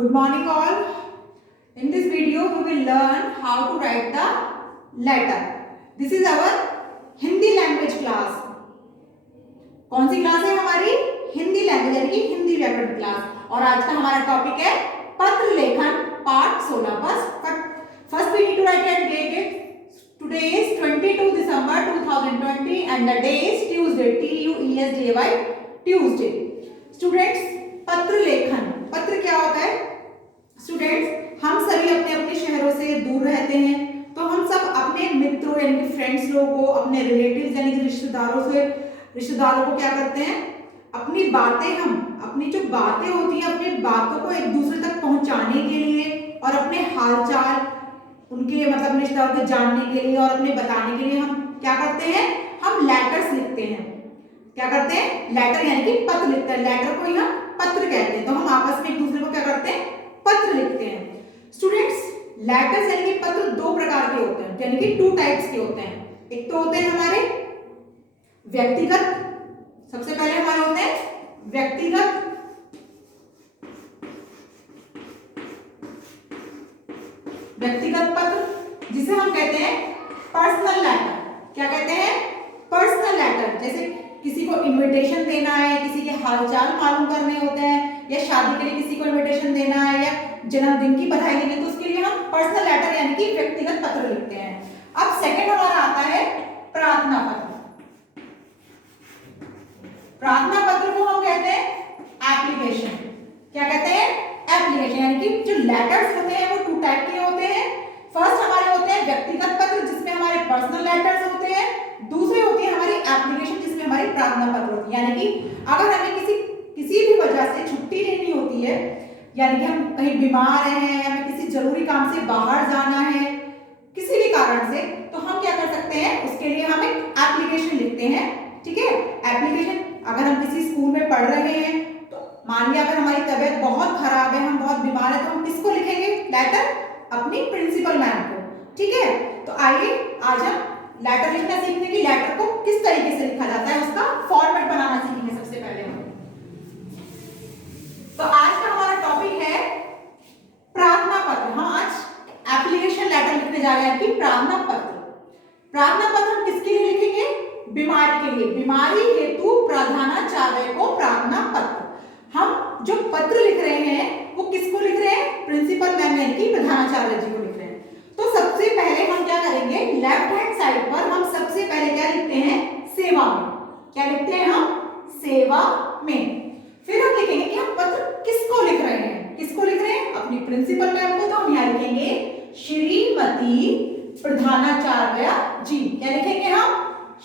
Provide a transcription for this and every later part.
Good morning all. In this video we will learn how to write the letter. This is our Hindi language class. कौन सी class है हमारी? Hindi language यानी कि हिंदी व्याकरण class. और आज का हमारा टॉपिक है पत्र लेखन part 16. First we need to write a date. Today is 22 December 2020 and the day is Tuesday. Tuesday. Tuesday. Students, पत्र लेखन. पत्र क्या होता है? स्टूडेंट्स, हम सभी अपने अपने शहरों से दूर रहते हैं, तो हम सब अपने मित्रों यानी कि फ्रेंड्स लोगों को, अपने रिलेटिव्स यानी कि रिश्तेदारों को क्या करते हैं, अपनी बातें, हम अपनी जो बातें होती हैं, अपनी बातों को एक दूसरे तक पहुंचाने के लिए और अपने हालचाल उनके मतलब रिश्तेदारों के जानने के लिए और अपने बताने के लिए हम क्या करते हैं, हम लेटर्स लिखते हैं. क्या करते हैं? लेटर यानी कि पत्र लिखते हैं. लेटर को ही हम पत्र कहते हैं. तो हम आपस में एक दूसरे को क्या करते हैं, पत्र लिखते हैं. स्टूडेंट्स, लेटर्स यानी कि पत्र दो प्रकार के होते हैं, यानी कि 2 टाइप्स के होते हैं. एक तो होते हैं हमारे व्यक्तिगत. सबसे पहले हमारे होते हैं व्यक्तिगत. व्यक्तिगत पत्र जिसे हम कहते हैं पर्सनल लेटर. क्या कहते हैं? Personal letter. जैसे किसी को इनविटेशन देना है, किसी के हालचाल मालूम करने होते हैं, या शादी के लिए किसी को इनविटेशन देना है, या जन्मदिन की बधाई देनी है, तो उसके लिए हम पर्सनल लेटर यानी कि व्यक्तिगत पत्र लिखते हैं. अब सेकंड हमारा आता है प्रार्थना पत्र. प्रार्थना पत्र को हम कहते हैं एप्लीकेशन. क्या कहते हैं? एप्लीकेशन. यानी कि जो लेटर्स होते हैं वो 2 टाइप के होते हैं. फर्स्ट हमारे होते हैं व्यक्तिगत पत्र जिसमें हमारे पर्सनल लेटर्स होते हैं. दूसरे होती है हमारी एप्लीकेशन जिसमें हमारी प्रार्थना पत्र होती है. यानी कि अगर हमें किसी भी वजह से छुट्टी लेनी होती है, यानी कि हम कहीं बीमार हैं या हमें किसी जरूरी काम से बाहर जाना है, किसी भी कारण से, तो हम क्या कर सकते हैं, उसके लिए हम एक एप्लीकेशन लिखते हैं. ठीक है? एप्लीकेशन अगर हम किसी स्कूल में पढ़ रहे हैं, तो मान लिया अगर हमारी तबीयत बहुत खराब है, हम बहुत बीमार है, तो हम किसको लिखेंगे लेटर? अपनी प्रिंसिपल मैम को. ठीक है? तो आइए आज हम लेटर लिखना सीखने की, लेटर को किस तरीके से लिखा जाता है उसका फॉर्मेट बनाना सीखेंगे सबसे पहले हम. तो आज का हमारा टॉपिक है प्रार्थना पत्र. हम आज एप्लीकेशन लेटर लिखने जा रहे हैं कि प्रार्थना पत्र. प्रार्थना पत्र हम किसके लिए लिखेंगे? बीमारी के लिए. बीमारी हेतु प्रधानाचार्य को प्रार्थना पत्र. हम जो पत्र लिख रहे हैं वो किसको लिख रहे हैं? प्रिंसिपल मैम यानी कि प्रधानाचार्य जी को लिख रहे हैं. तो सबसे पहले हम क्या करेंगे, लेफ्ट हैंड साइड पर हम सबसे पहले क्या लिखते हैं? सेवा में. क्या लिखते हैं हम? सेवा में. फिर हम लिखेंगे कि हम पत्र किसको लिख रहे हैं. किसको लिख रहे हैं? अपनी प्रिंसिपल मैम को. तो हम यहाँ लिखेंगे श्रीमती प्रधानाचार्य जी. क्या लिखेंगे हम?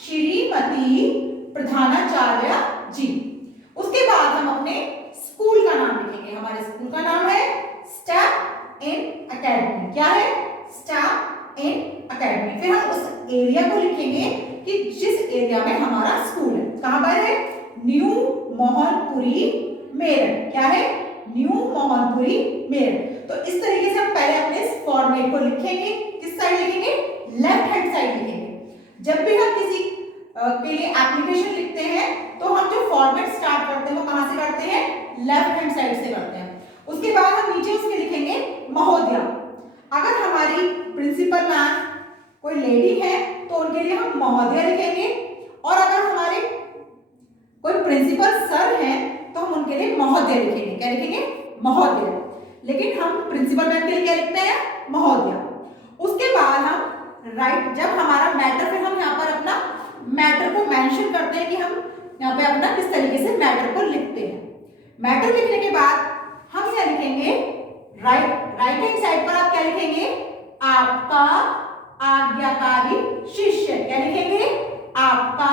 श्रीमती प्रधानाचार्य जी. उसके बाद हम अपने स्कूल का नाम लिखेंगे. हमारे स्कूल का नाम है स्टेप इन अकेडमी. क्या है? Step in academy. फिर हम उस एरिया को लिखेंगे कि जिस एरिया में हमारा स्कूल है. कहां पर है? न्यू मोहनपुरी मेरठ. क्या है? न्यू मोहनपुरी मेरठ. तो इस तरीके से हम पहले अपने फॉर्मेट को लिखेंगे. किस साइड लिखेंगे? लेफ्ट हैंड साइड लिखेंगे. जब भी हम किसी के लिए एप्लीकेशन लिखते हैं तो हम जो फॉर्मेट स्टार्ट करते हैं वो कहां से करते हैं? लेफ्ट हैंड साइड से करते हैं. उसके बाद हम नीचे उसके लिखेंगे महोदया. अगर हमारी प्रिंसिपल मैम कोई लेडी है तो उनके लिए हम महोदया लिखेंगे, और अगर हमारे कोई प्रिंसिपल सर हैं तो हम उनके लिए महोदय लिखेंगे. क्या लिखेंगे? महोदय. लेकिन हम प्रिंसिपल मैम के लिए क्या लिखते हैं? महोदया. उसके बाद हम जब हमारा मैटर, फिर हम यहाँ पर अपना मैटर को मेंशन करते हैं कि हम यहाँ पे अपना किस तरीके से मैटर को लिखते हैं. मैटर लिखने के बाद हम क्या लिखेंगे? राइट हैंड साइड पर आप क्या लिखेंगे? आपका आज्ञाकारी शिष्य. क्या लिखेंगे? आपका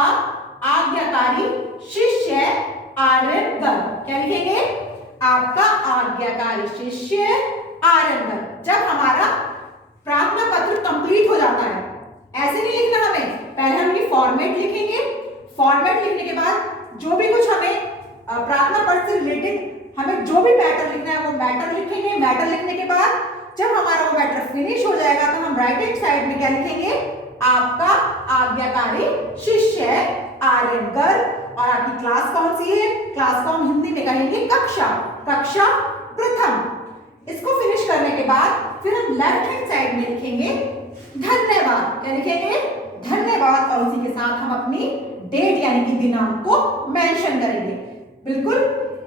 आज्ञाकारी शिष्य आर्यनगर. क्या लिखेंगे? आपका आज्ञाकारी शिष्य आर्यनगर. जब हमारा प्रार्थना पत्र कंप्लीट हो जाता है, ऐसे नहीं लिखना हमें, पहले हम ये फॉर्मेट लिखेंगे. फॉर्मेट लिखने के बाद जो भी कुछ हमें प्रार्थना पत्र से रिलेटेड हमें जो भी मैटर लिखना है वो मैटर लिखेंगे. मैटर लिखने के बाद जब हमारा वो मैटर फिनिश हो जाएगा तो हम राइट हैंड साइड में क्या लिखेंगे? आपका आज्ञाकारी शिष्य आर्यनगर. और आपकी क्लास कौन सी है? क्लास को हम हिंदी में कहेंगे कक्षा. कक्षा प्रथम. इसको फिनिश करने के बाद फिर हम लेफ्ट हैंड साइड में लिखेंगे धन्यवाद। क्या लिखेंगे? धन्यवाद। और उसी के साथ हम अपनी डेट यानी कि दिनांक को मेंशन करेंगे। बिल्कुल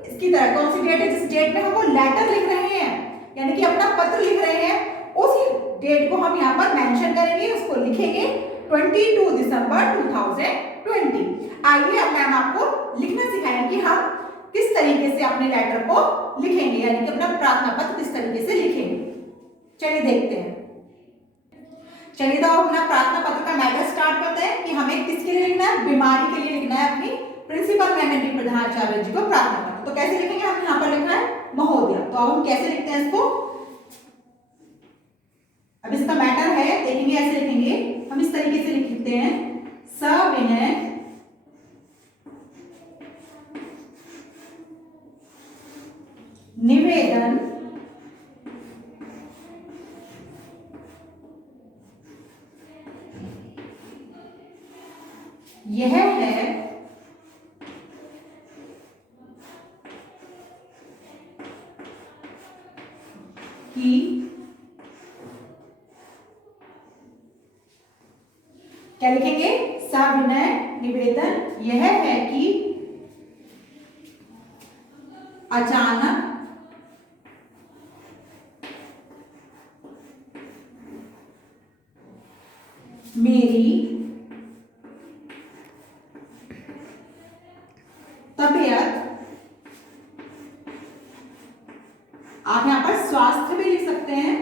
इसकी तरह कौन सी डेट है जिस डेट में हम वो लेटर लिख रहे हैं यानी कि अपना पत्र लिख रहे हैं, उसी डेट को हम यहाँ पर मेंशन करेंगे, उसको लिखेंगे 22 दिसंबर 2020। आइए अब मैम आपको लिखना सिखाएंगे कि हम किस तरीके से अपने लेटर को लिखेंगे यानी कि अपना प्रार्थना पत्र किस तरीके से लिखेंगे। चलिए देखते हैं। चलिए तो अपना प्रार्थना पत्र का मैटर स्टार्ट करते हैं कि हमें किसके लिए लिखना है? बीमारी के लिए लिखना है, अपनी प्रिंसिपल मैम एंड प्रधानाचार्य जी को प्रार्थना पत्र। तो कैसे लिखेंगे? हम यहाँ पर लिखना है महोदय। तो अब हम कैसे लिखते हैं इसको? अब इसका मैटर है देखेंगे, ऐसे लिखेंगे हम, इस तरीके से लिखते हैं सविनय निवेदन यह है कि क्या लिखेंगे? सविनय निवेदन यह है कि अचानक मेरी तबीयत, आप यहां पर स्वास्थ्य भी लिख सकते हैं,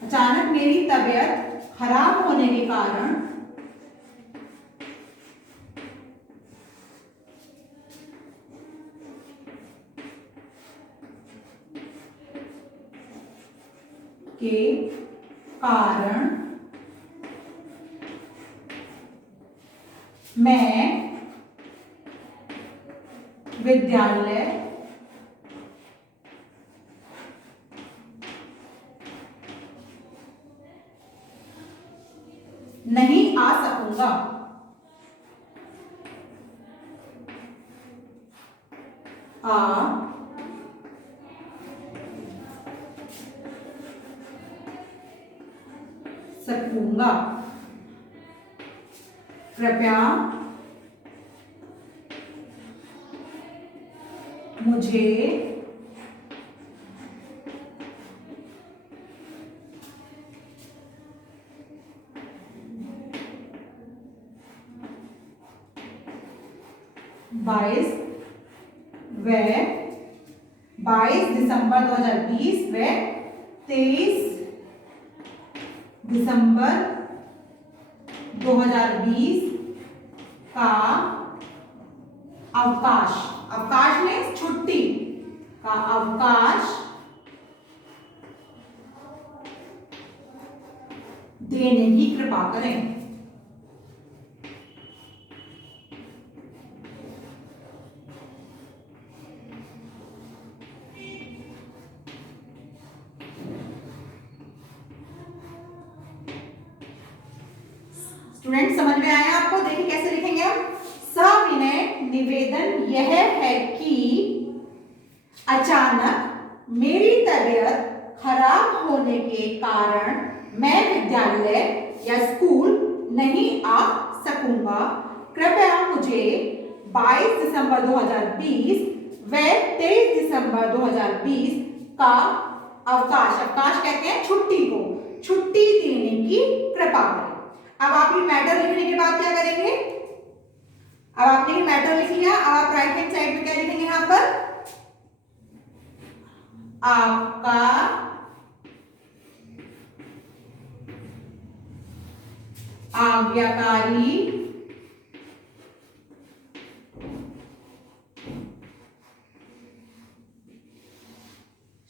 अचानक मेरी तबीयत खराब होने के कारण मैं विद्यालय नहीं आ सकूंगा। सकूंगा। कृपया मुझे बाईस दिसंबर 2020 व 23 दिसंबर 2020 का अवकाश, अवकाश में छुट्टी का अवकाश देने की कृपा करें। स्टूडेंट समझ में आया आपको? देखिए कैसे लिखेंगे हम। सविनय निवेदन यह है कि अचानक मेरी तबीयत खराब होने के कारण मैं विद्यालय या स्कूल नहीं आ सकूंगा। कृपया मुझे 22 दिसंबर 2020 व 23 दिसंबर 2020 का अवकाश, अवकाश कहते हैं छुट्टी को, छुट्टी देने की कृपा करें। अब आप ये मैटर लिखने के बाद क्या करेंगे? अब आपने ये मैटर लिख लिया, अब आप राइट हैंड साइड में क्या लिखेंगे? यहां पर आपका आज्ञाकारी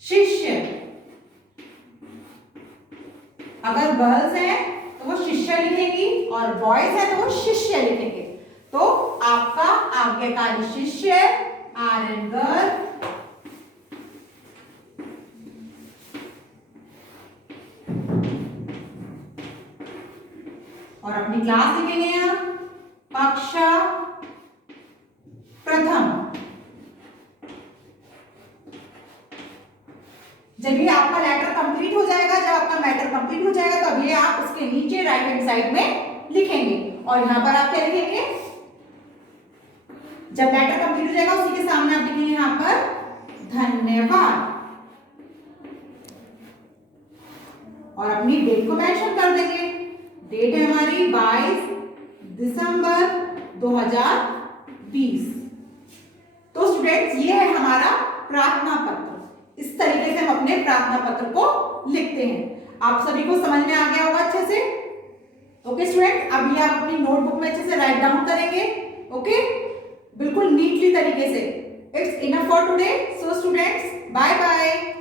शिष्य, अगर गर्ल्स है तो वो शिष्य लिखेंगी और बॉयज है तो वो शिष्य लिखेंगे। तो आपका आज्ञाकारी शिष्य आर्यन गर्ल और अपनी क्लास लिखेंगे हम कक्षा प्रथम। जब ये आपका लेटर कंप्लीट हो जाएगा, जब आपका मैटर कंप्लीट हो जाएगा, तब ये आप उसके नीचे राइट हैंड साइड में लिखेंगे। और यहां पर आप क्या लिखेंगे, जब लेटर कंप्लीट हो जाएगा उसी के सामने आप लिखेंगे यहां पर धन्यवाद और अपनी डेट को मेंशन कर देंगे। डेट है हमारी 22 दिसंबर 2020। तो स्टूडेंट्स ये है हमारा प्रार्थना पत्र। इस तरीके से हम अपने प्रार्थना पत्र को लिखते हैं। आप सभी को समझ में आ गया होगा अच्छे से। ओके स्टूडेंट, अभी आप अपनी नोटबुक में अच्छे से राइट डाउन करेंगे। ओके, बिल्कुल नीटली तरीके से। It's enough for today. So students, bye bye.